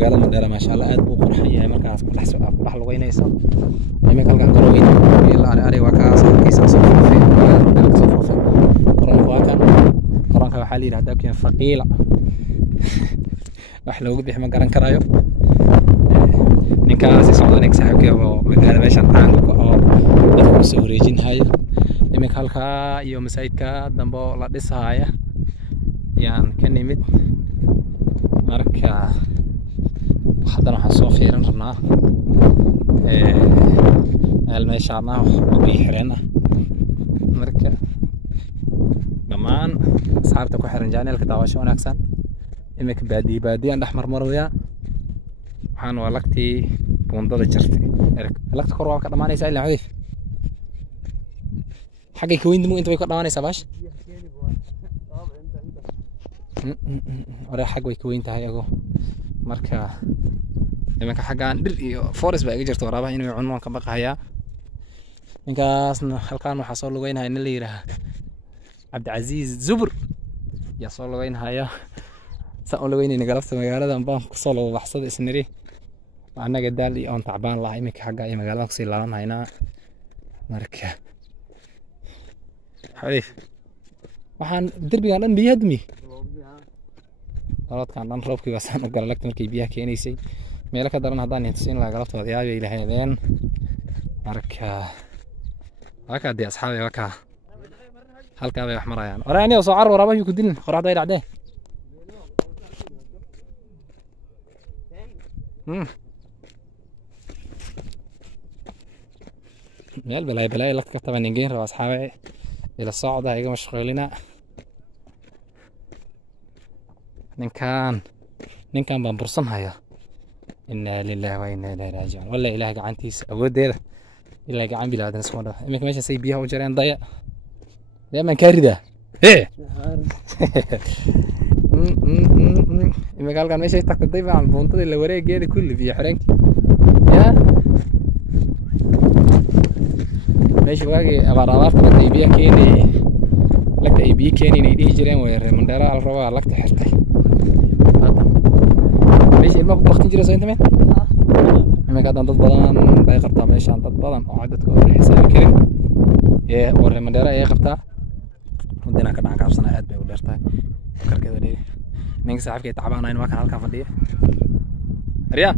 magaalada Mandheera ma sha Allah aad buu qurxan yahay markaas ku dhax lugeynayso iminka halkan garoweyn ilaa ari waa kaas kiisa soo foofay magaalada Mandheera soo foofay qaranka waxa la yiraahdaa keen faqiila wax loogu bixi ma garan karayo ninkaas socdaan saxibkii oo magaalada meeshan caan ku oo dadku soo wareejinaya iminka halka iyo masaajidka dambo la dhisaya yaan ka nimid marka haddana waxaan soo fiirin rabnaa meeshaan oo biixireen marka dhammaan asxaabta ku xiran channelka daawasho wanaagsan iminka baadiyaan dhex marmaraya waxaan waa lagtii buundada jirtay lagta kor waa ka dhamaanaysaa ilaa xadiif xagay ka weyn inta way ka dhamaanaysaa baash ore xag way ka weyn tahay ago marka iminka xaggaan dhir iyo forest baa iga jirta waraabaha inuu cunmaan ka baqayaa ninkaasna halkaan waxaa soo lugeynaya in la yiraahdo Cabdicaziz Zubur yaa soo lugeynaya saan lugeynayna galabta magaalada baan ku soo loo baxsada isniri anaga daal iyo aan tacbaan lahay iminka xagga ay magaalada ku sii laabanayna marka xariif waxaan derbigan dhan biyo hadmi kan dhan roobkii waa saan u galay lagta markay biyaha keenaysay meelo ka daran haddaan intusin lahaa galabtooda yaabay ilaahayeen marka halkaa dee asxaabay wakaa halkaa bay wax marayaan oraani oo soo carro waraabaha ku dilin qoraxda ay dhacday meel balaay lagta ka taban ingeen raba asxaabay ila socda iga mashquulina ninkan baan bursan haya inna lillahi wa inna ilayhi raaji'uun wallahi ilaahay gacantiisa awoodeeda ilaahay gacan bilaadan soo dhaaf iminka meesha say biyaha u jareen daya deeman ka rida iminka halkan meesha tagtay baan buuntada la wareegeeda kulli biyo xireenki ya meesha waagi abaaraarta lagta biyo keenay lagta biyo keenay inay dhihi jireen way reer Mandheera al rabaa lagta xirtay meesha ilma ku waqti jira soo inta meel iminka dad badan bay qabtaa meeshaan dad badan oo cadadka oo la xisaabi karin oo reer Mandheera ay qabtaa wadana ka dhacan qabsana aad bay u dheertahay karkeeda dheer ninka saaxiibkay tacbaanayn waa kan halka fadhiya ariya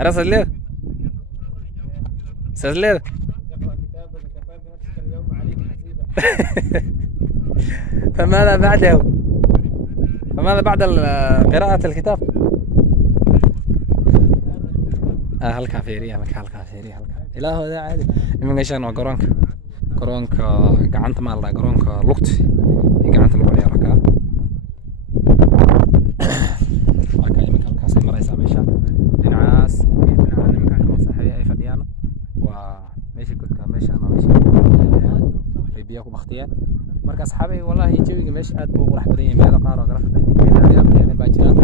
arasaleed سلسلة فماذا بعده؟ فماذا بعد قراءة الكتاب؟ هالكافيريا هالكافيريا إلهه ذا عادي من عشان قرونك قعنت مال قرونك لقط قعنت لقط يا ركا ركا يمكن الكاس مرة يسمى شا لنعاس يمكن كمان صحيح أي فديانة وماشي كنت ماشي أنا ماشي بيبيعكم اختيار مركز أصحابي والله يجي ماشي أد بو راح بدين بهذا قارة قرفت يعني باجران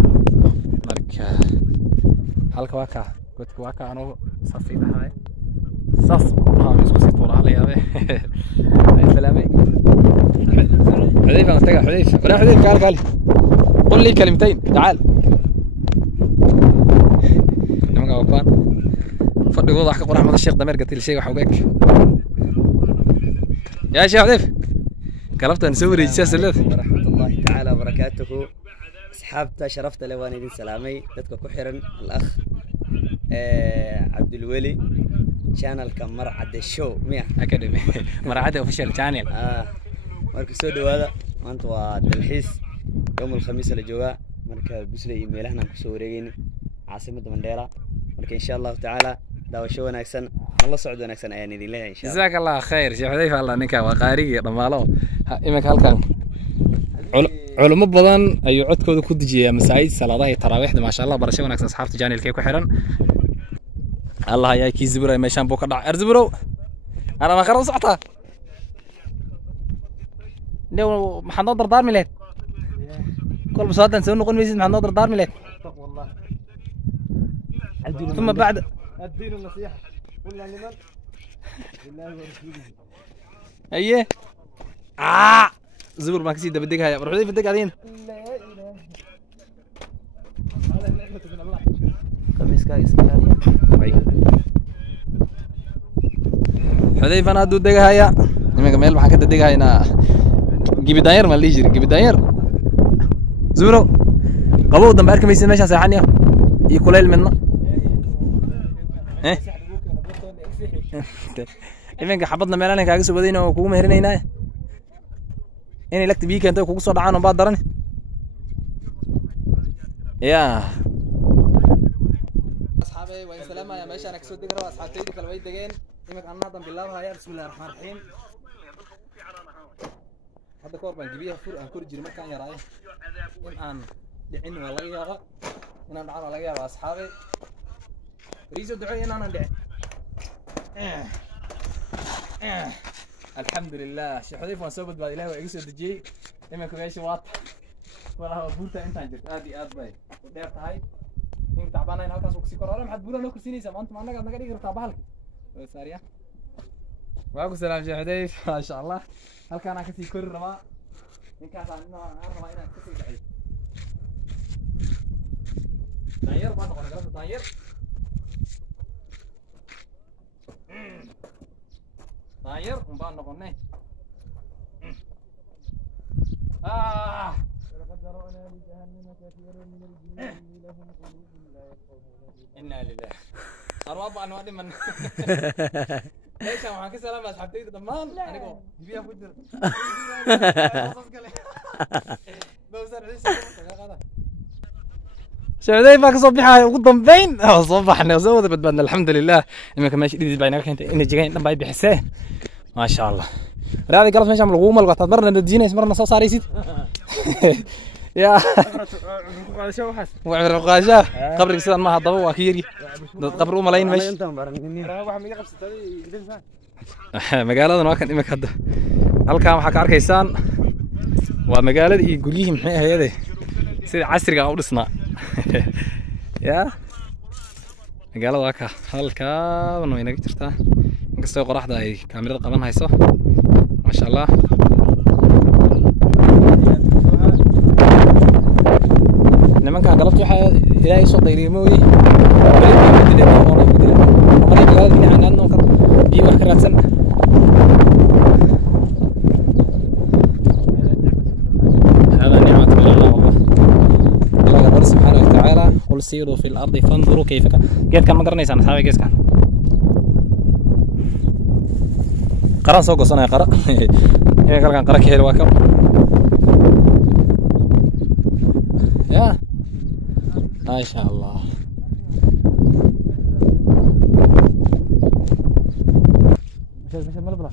مركز هالك واكا قلت واكا أنا صفي هاي صف مسكو ست والله علي هذا سلامي حذيفة انتقل حذيفة ولا حذيفة قال قل لي كلمتين تعال لما قال وكان فضي وضع حق رحمة الشيخ ضمير قلت لي شيء وحوقك يا شيخ حذيفة قلبت نسوي رجال سلف ورحمة الله تعالى وبركاته أصحابته شرفت لوالدين سلامي تذكر كحرن الأخ عبد الولي channel ka marcade show miya academy marcade official channel marka soo dhawaada maanta waa dalxiis يوم الخميس la jooga marka busley meelahan aan ku soo wareegayna caasimada Mandheera marka insha Allah taala daawasho wanaagsan alla socod wanaagsan ayaan idin leeyahay insha Allah jazakallahu khair sheekh Xudayfa Allah ninka waa qaariga dhamaalo iminka halkan culimo badan ayuu codkooda ku dijiyaa masaajid salaadaha iyo taraawiixda ma sha Allah barasho wanaagsan asxaabta channelka ku xiran الله يا كي زبرة مشان بوك دع أرزبرو أنا ما خرج صعتها لو محنضر دار ميلاد كل بساطة نسوي نقول ميزين محنضر دار ميلاد والله ثم بعد الدين النصيحة قلنا لمن بالله ورسوله أيه زبر ما كسيد بدك هاي روح بدك علينا لا إله هذا نعمة من الله iska ilaaliya. حذيفة أنا دو دقة هيا نمك ميل بحكي دقة هنا جيب داير ما اللي يجري جيب داير زورو قبو دم بارك ميسين ماشي ساحنيا يكوليل منا إيه إيمانك حبضنا ميلاني كاغسو بدينا وكوكو مهرين هنا إني لكت بيك أنت وكوكو صار عانو بعد درني يا أصحابي وين سلامة يا ماشي أنا كسود دقة أصحاب تيجي كالويد دقين إيمك أنا نهضم بالله هيا بسم الله الرحمن الرحيم هذا كوربان جبيها فور أنكور جري مكان يا راي إن أن دعين والله يا إن أنا على يا أصحابي ريزو دعي إن أنا دعي الحمد لله شيخ حذيفة وسوبت بعد الله وعيسى الدجي إما كويش واط ولا هو بورتا أنت عندك هذه أضبي وديرت هاي إنك تعبانة هنا كاس وكسي كرارة محد بولا لو كرسيني سما أنت معنا قاعد نقدر تعبالك سارية وعليكم السلام شيخ حذيفة ما شاء الله هل كان كسي كر رما إن كان عندنا أنا ما هنا كسي بعيد داير ما نقول نقول داير داير وبان نقولني ولقد ذرأنا لجهنم كثيرا من الجن لهم قلوب لا يفقهون إنا لله أرواب عن وادي من ليش يا محمد سلام بس حبيت ضمان أنا كو جبيها فجر شعدي باك صبحها وقدم بين صبحنا وزود بدنا الحمد لله إنك ماشي دي بينك أنت إن جاي نبي بحسه ما شاء الله هذا قالت ماشي عمل غومه لقطه مرنا ندينا اسمرنا صو صار يسيد يا وعمر القاجة قبرك سيدان ما هضبوا واكيري قبر ملايين ماشي magaaladan waa kan imika hadda halkan waxa ka arkaysaan waa magaalada iyo guriyihii maxay ahaayeen sida casriga ah u dhisnaa ya magaalada waa ka halkaan way inaga jirtaa inkastoo qoraxda ay kaamirada qaban hayso ma sha Allah nimanka galabta waxa ilaahay soo dayrimooyay دي واحد راتسن هذا نعمة من الله والله الله قدر سبحانه وتعالى قل سيروا في الأرض فانظروا كيف كان جيت كان ما قرنيس أنا صاحبي كيس كان قرأ سوق صنع قرأ إيه قال كان قرأ كهيل واكب يا ما شاء الله مش ملبلا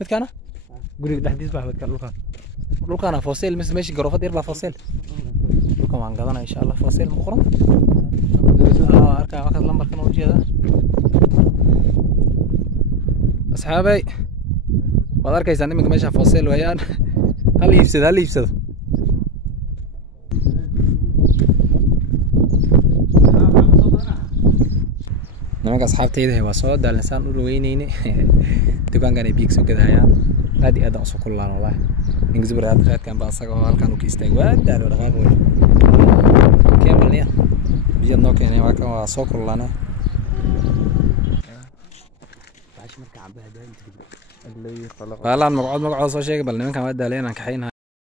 متكانا قولي دحديس بحبت كان لوكانا فوسيل ماشي قروفات يربع فوسيل لوكا وان قادنا ان شاء الله فوسيل مقرن اركا واخد لمبر كان وجهه اصحابي waad arkaysaan iminka meesha fossil weeyaan hal iibsado nimanka asxaabtayda waa soo daalansan u dhaweynayne dukaankan ay biig soo gadayaan aad iyo aad aan soo kullaan wallahi ninka zubraad raadkan baa asaga oo halkan u ka istaagay waa daalo dhaqaaq weyn keemalniya biyad noo keenay waa kan waa soo kullaana والله المقعد سو شيء بل نمكن waa daaleen aan kaxayna